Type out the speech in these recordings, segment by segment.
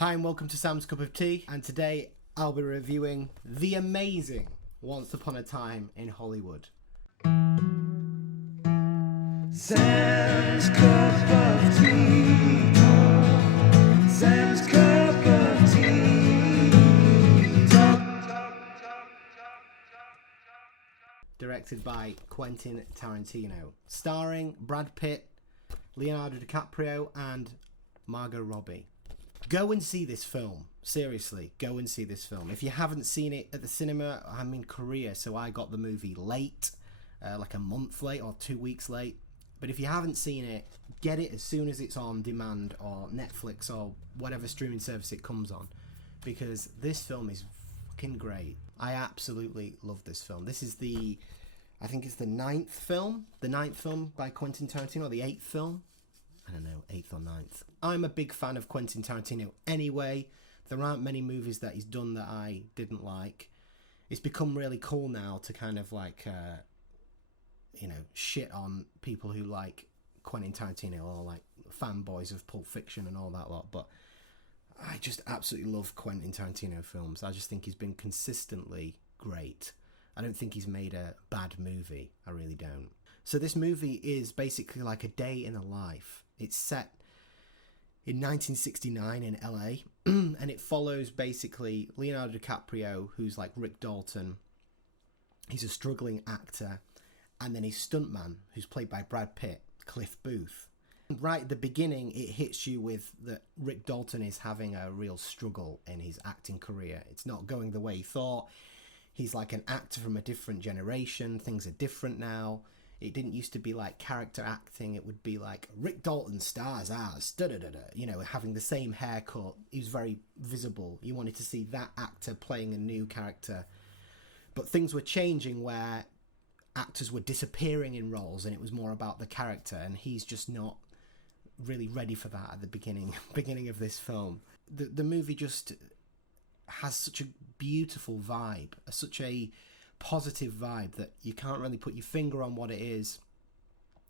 Hi and welcome to Sam's Cup of Tea, and today I'll be reviewing the amazing Once Upon a Time in Hollywood. Sam's Cup of Tea. Sam's Cup of Tea. Directed by Quentin Tarantino, starring Brad Pitt, Leonardo DiCaprio and Margot Robbie. Go and see this film. Seriously, go and see this film. If you haven't seen it at the cinema, I'm in Korea, so I got the movie late, like a month late or 2 weeks late. But if you haven't seen it, get it as soon as it's on demand or Netflix or whatever streaming service it comes on, because this film is fucking great. I absolutely love this film. This is I think it's the ninth film by Quentin Tarantino, the eighth film. I don't know, 8th or 9th. I'm a big fan of Quentin Tarantino anyway. There aren't many movies that he's done that I didn't like. It's become really cool now to kind of like, shit on people who like Quentin Tarantino or like fanboys of Pulp Fiction and all that lot. But I just absolutely love Quentin Tarantino films. I just think he's been consistently great. I don't think he's made a bad movie. I really don't. So this movie is basically like a day in the life. It's set in 1969 in LA, and it follows basically Leonardo DiCaprio, who's like Rick Dalton. He's a struggling actor, and then his stuntman, who's played by Brad Pitt, Cliff Booth. Right at the beginning, it hits you with that Rick Dalton is having a real struggle in his acting career. It's not going the way he thought. He's like an actor from a different generation. Things are different now. It didn't used to be like character acting. It would be like Rick Dalton stars as having the same haircut. He was very visible. You wanted to see that actor playing a new character. But things were changing where actors were disappearing in roles and it was more about the character, and he's just not really ready for that at the beginning of this film. The movie just has such a beautiful vibe, such a positive vibe that you can't really put your finger on what it is,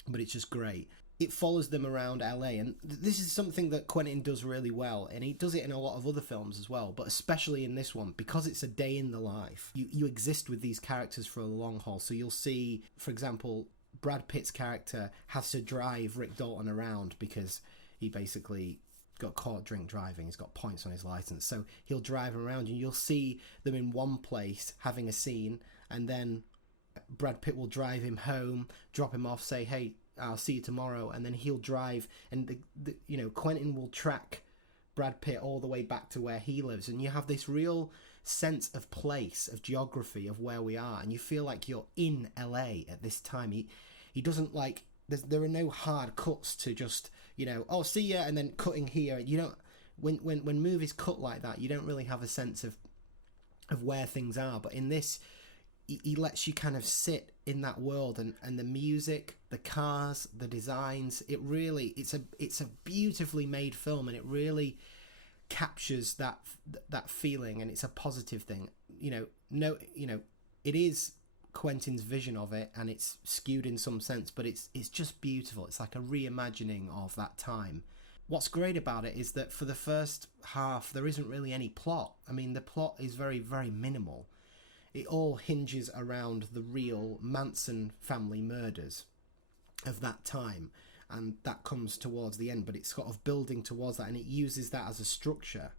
but it's just great. It follows them around LA, and this is something that Quentin does really well, and he does it in a lot of other films as well, but especially in this one, because it's a day in the life. You exist with these characters for a long haul. So you'll see, for example, Brad Pitt's character has to drive Rick Dalton around because he basically got caught drink driving. He's got points on his license, so he'll drive around and you'll see them in one place having a scene, and then Brad Pitt will drive him home, drop him off, say, hey, I'll see you tomorrow, and then he'll drive, and Quentin will track Brad Pitt all the way back to where he lives, and you have this real sense of place, of geography, of where we are, and you feel like you're in LA at this time. He doesn't like, there are no hard cuts to just, oh, see ya, and then cutting here. You don't, when movies cut like that, you don't really have a sense of where things are. But in this, he lets you kind of sit in that world, and the music, the cars, the designs, it's a beautifully made film, and it really captures that feeling, and it's a positive thing. It is Quentin's vision of it, and it's skewed in some sense, but it's just beautiful. It's like a reimagining of that time. What's great about it is that for the first half there isn't really any plot. I mean, the plot is very, very minimal. It all hinges around the real Manson family murders of that time, and that comes towards the end, but it's sort of building towards that, and it uses that as a structure.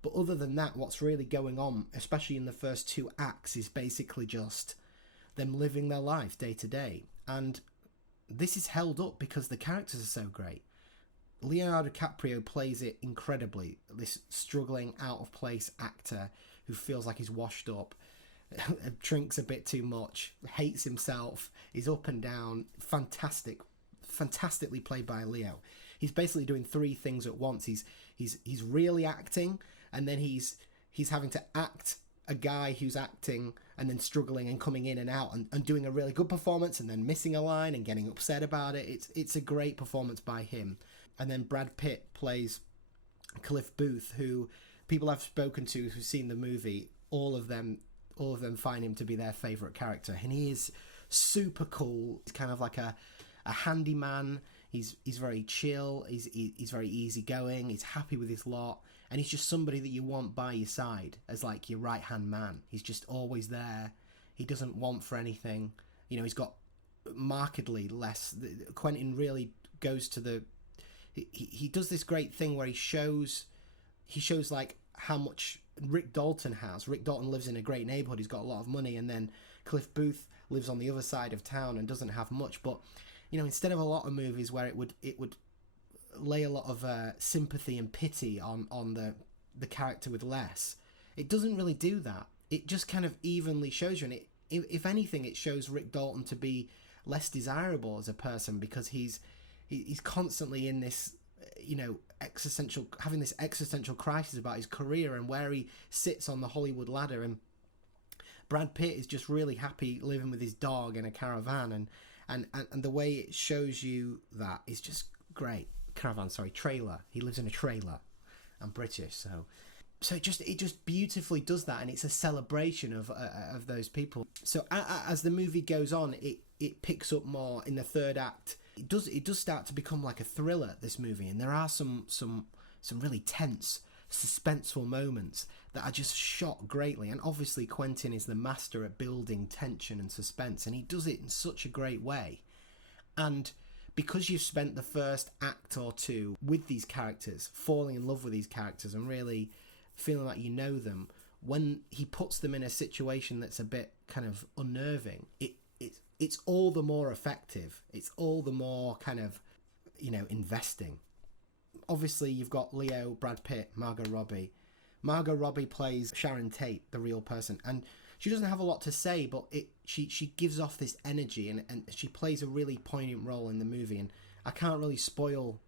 But other than that, what's really going on, especially in the first two acts, is basically just them living their life day to day. And this is held up because the characters are so great. Leonardo DiCaprio plays it incredibly, this struggling, out of place actor who feels like he's washed up, drinks a bit too much, hates himself, is up and down. Fantastically played by Leo. He's basically doing three things at once. He's really acting, and then he's having to act a guy who's acting, and then struggling and coming in and out, and doing a really good performance, and then missing a line and getting upset about it. It's a great performance by him. And then Brad Pitt plays Cliff Booth, who people I've spoken to who've seen the movie, all of them find him to be their favourite character, and he is super cool. He's kind of like a handyman. He's very chill. He's very easygoing. He's happy with his lot, and he's just somebody that you want by your side as like your right hand man. He's just always there. He doesn't want for anything. You know, he's got markedly less. Quentin really goes to the. He does this great thing where he shows like how much Rick Dalton has. Rick Dalton lives in a great neighborhood. He's got a lot of money, and then Cliff Booth lives on the other side of town and doesn't have much. But you know, instead of a lot of movies where it would lay a lot of sympathy and pity on the character with less, it doesn't really do that. It just kind of evenly shows you, and if anything, it shows Rick Dalton to be less desirable as a person, because he's constantly in this, you know, having this existential crisis about his career and where he sits on the Hollywood ladder. And Brad Pitt is just really happy living with his dog in a caravan, and the way it shows you that is just great. Trailer. He lives in a trailer. I'm British, so it just beautifully does that, and it's a celebration of those people. So as the movie goes on, it picks up more in the third act. It does start to become like a thriller, this movie, and there are some really tense, suspenseful moments that are just shot greatly. And obviously Quentin is the master at building tension and suspense, and he does it in such a great way. And because you've spent the first act or two with these characters, falling in love with these characters and really feeling like you know them, when he puts them in a situation that's a bit kind of unnerving, it's all the more effective. It's all the more kind of, you know, investing. Obviously, you've got Leo, Brad Pitt, Margot Robbie. Margot Robbie plays Sharon Tate, the real person, and she doesn't have a lot to say, but she gives off this energy, and she plays a really poignant role in the movie. And I can't really spoil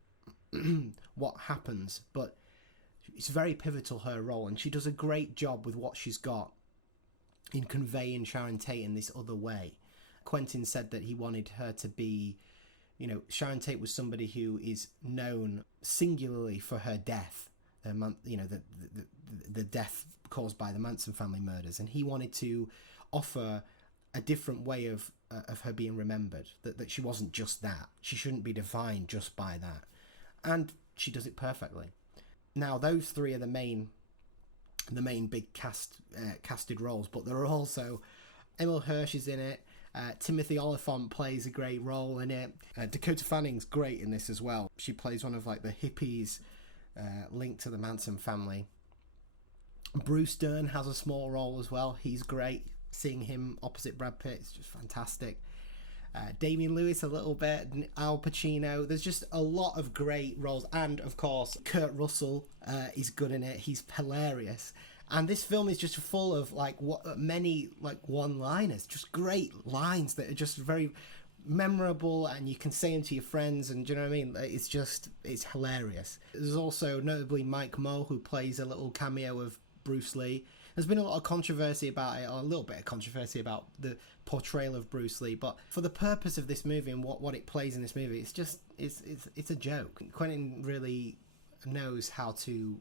what happens, but it's very pivotal, her role, and she does a great job with what she's got in conveying Sharon Tate in this other way. Quentin said that he wanted her to be, you know, Sharon Tate was somebody who is known singularly for her death, the death caused by the Manson family murders, and he wanted to offer a different way of her being remembered, that she wasn't just that. She shouldn't be defined just by that, and she does it perfectly. Now, those three are the main big casted roles, but there are also Emil Hirsch is in it. Timothy Olyphant plays a great role in it. Dakota Fanning's great in this as well. She plays one of like the hippies linked to the Manson family. Bruce Dern has a small role as well. He's great. Seeing him opposite Brad Pitt is just fantastic. Damian Lewis a little bit, Al Pacino. There's just a lot of great roles, and of course Kurt Russell is good in it. He's hilarious. And this film is just full of many one-liners, just great lines that are just very memorable, and you can say them to your friends, and do you know what I mean? It's hilarious. There's also notably Mike Moe, who plays a little cameo of Bruce Lee. There's been a lot of controversy about it, or a little bit of controversy about the portrayal of Bruce Lee, but for the purpose of this movie and what it plays in this movie, it's a joke. Quentin really knows how to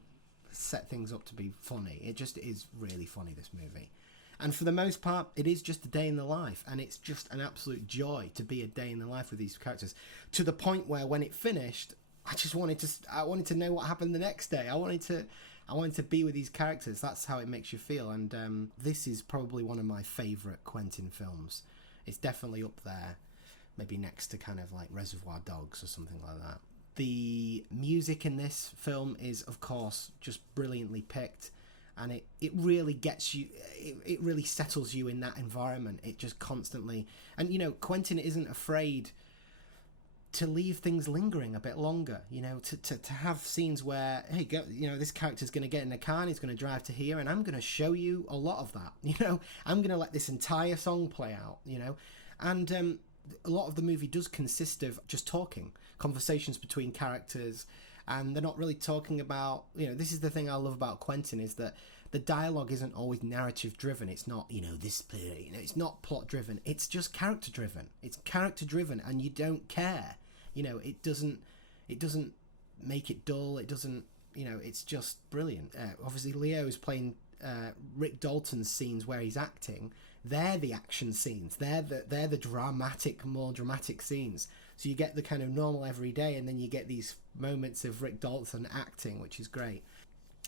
set things up to be funny. It just is really funny, this movie. And for the most part, it is just a day in the life, and it's just an absolute joy to be a day in the life with these characters, to the point where when it finished, I wanted to know what happened the next day. I wanted to be with these characters. That's how it makes you feel. And this is probably one of my favourite Quentin films. It's definitely up there, maybe next to kind of like Reservoir Dogs or something like that. The music in this film is, of course, just brilliantly picked, and it really gets you, it really settles you in that environment. It just constantly, and you know, Quentin isn't afraid to leave things lingering a bit longer, you know, to have scenes where, hey, this character's going to get in a car and he's going to drive to here, and I'm going to show you a lot of that, you know, I'm going to let this entire song play out, you know, and a lot of the movie does consist of just talking, conversations between characters, and they're not really talking about, you know, this is the thing I love about Quentin, is that the dialogue isn't always narrative driven. It's not, you know, it's not plot driven. It's just character driven. It's character driven, and you don't care. You know, it doesn't make it dull. It doesn't, you know, it's just brilliant. Obviously, Leo is playing Rick Dalton's scenes where he's acting. They're the action scenes. They're the more dramatic scenes. So you get the kind of normal everyday, and then you get these moments of Rick Dalton acting, which is great.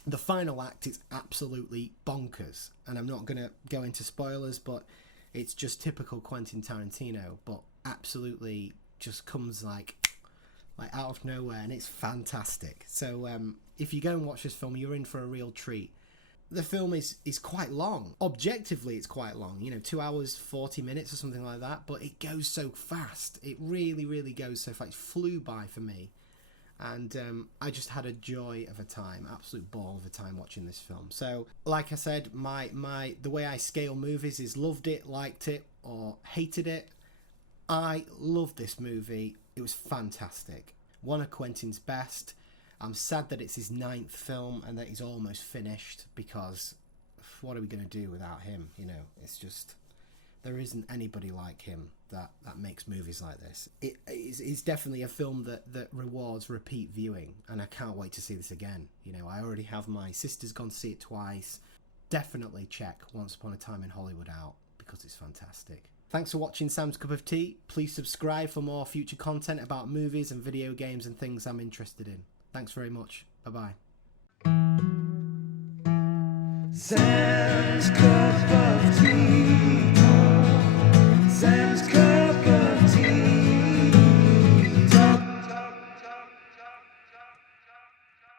The final act is absolutely bonkers, and I'm not going to go into spoilers, but it's just typical Quentin Tarantino, but absolutely just comes like out of nowhere, and it's fantastic. So if you go and watch this film, you're in for a real treat. The film is quite long. Objectively, it's quite long, 2 hours 40 minutes or something like that, but it goes so fast. It really, really goes so fast. It flew by for me. And I just had a joy of a time, absolute ball of a time watching this film. So, like I said, the way I scale movies is loved it, liked it, or hated it. I loved this movie. It was fantastic. One of Quentin's best. I'm sad that it's his 9th film and that he's almost finished, because what are we going to do without him? It's just, there isn't anybody like him that makes movies like this. It's definitely a film that rewards repeat viewing, and I can't wait to see this again. I already have my sister's gone to see it twice. Definitely check Once Upon a Time in Hollywood out, because it's fantastic. Thanks for watching Sam's Cup of Tea. Please subscribe for more future content about movies and video games and things I'm interested in. Thanks very much. Bye-bye. Sam's Cup